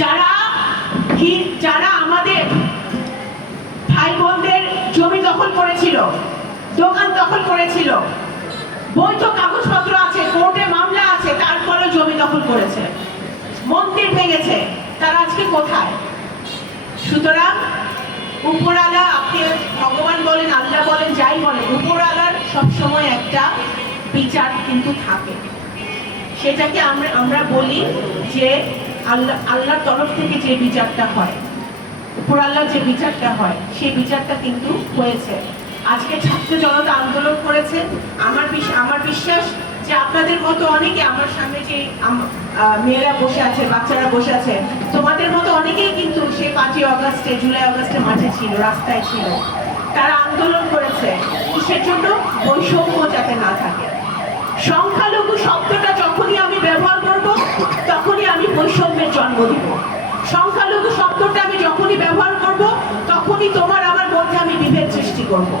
যারা যারা আমাদের ভাই বোনদের জমি দখল করেছিল, দোকান দখল করেছিল, বৈধ কাগজপত্র আছে, কোর্টে মামলা আছে, তারপরে জমি দখল করেছে, মন্দির ভেঙেছে, তারা আজকে কোথায়? সুতরাং উপরওয়ালা, আপনি ভগবান বলেন, আল্লাহ বলেন, যাই বলেন, উপরওয়ালার সবসময় একটা বিচার কিন্তু থাকে। সেটাকে আমরা বলি যে আল্লাহর তরফ থেকে যে বিচারটা হয়, উপরওয়ালার যে বিচারটা হয়, সেই বিচারটা কিন্তু হয়েছে। আজকে ছাত্র জনতা আন্দোলন করেছে। আমার বিশ্বাস যে আপনাদের মতো অনেকে, আমার সামনে যে মেয়েরা বসে আছে, বাচ্চারা বসে আছে, তোমাদের মতো অনেকেই কিন্তু সেই 5ই অগাস্টে, জুলাই অগাস্টে মাঠে ছিল, রাস্তায় ছিল। তারা আন্দোলন করেছে কিসের জন্য? বৈষম্য যাতে না থাকে। সংখ্যালঘু শব্দটা যখনই আমি ব্যবহার করব, তখনই আমি বৈষম্যের জন্ম দিব। সংখ্যালঘু শব্দটা আমি যখনই ব্যবহার করব, তখনই তোমার আমার মধ্যে আমি বিভেদ সৃষ্টি করব।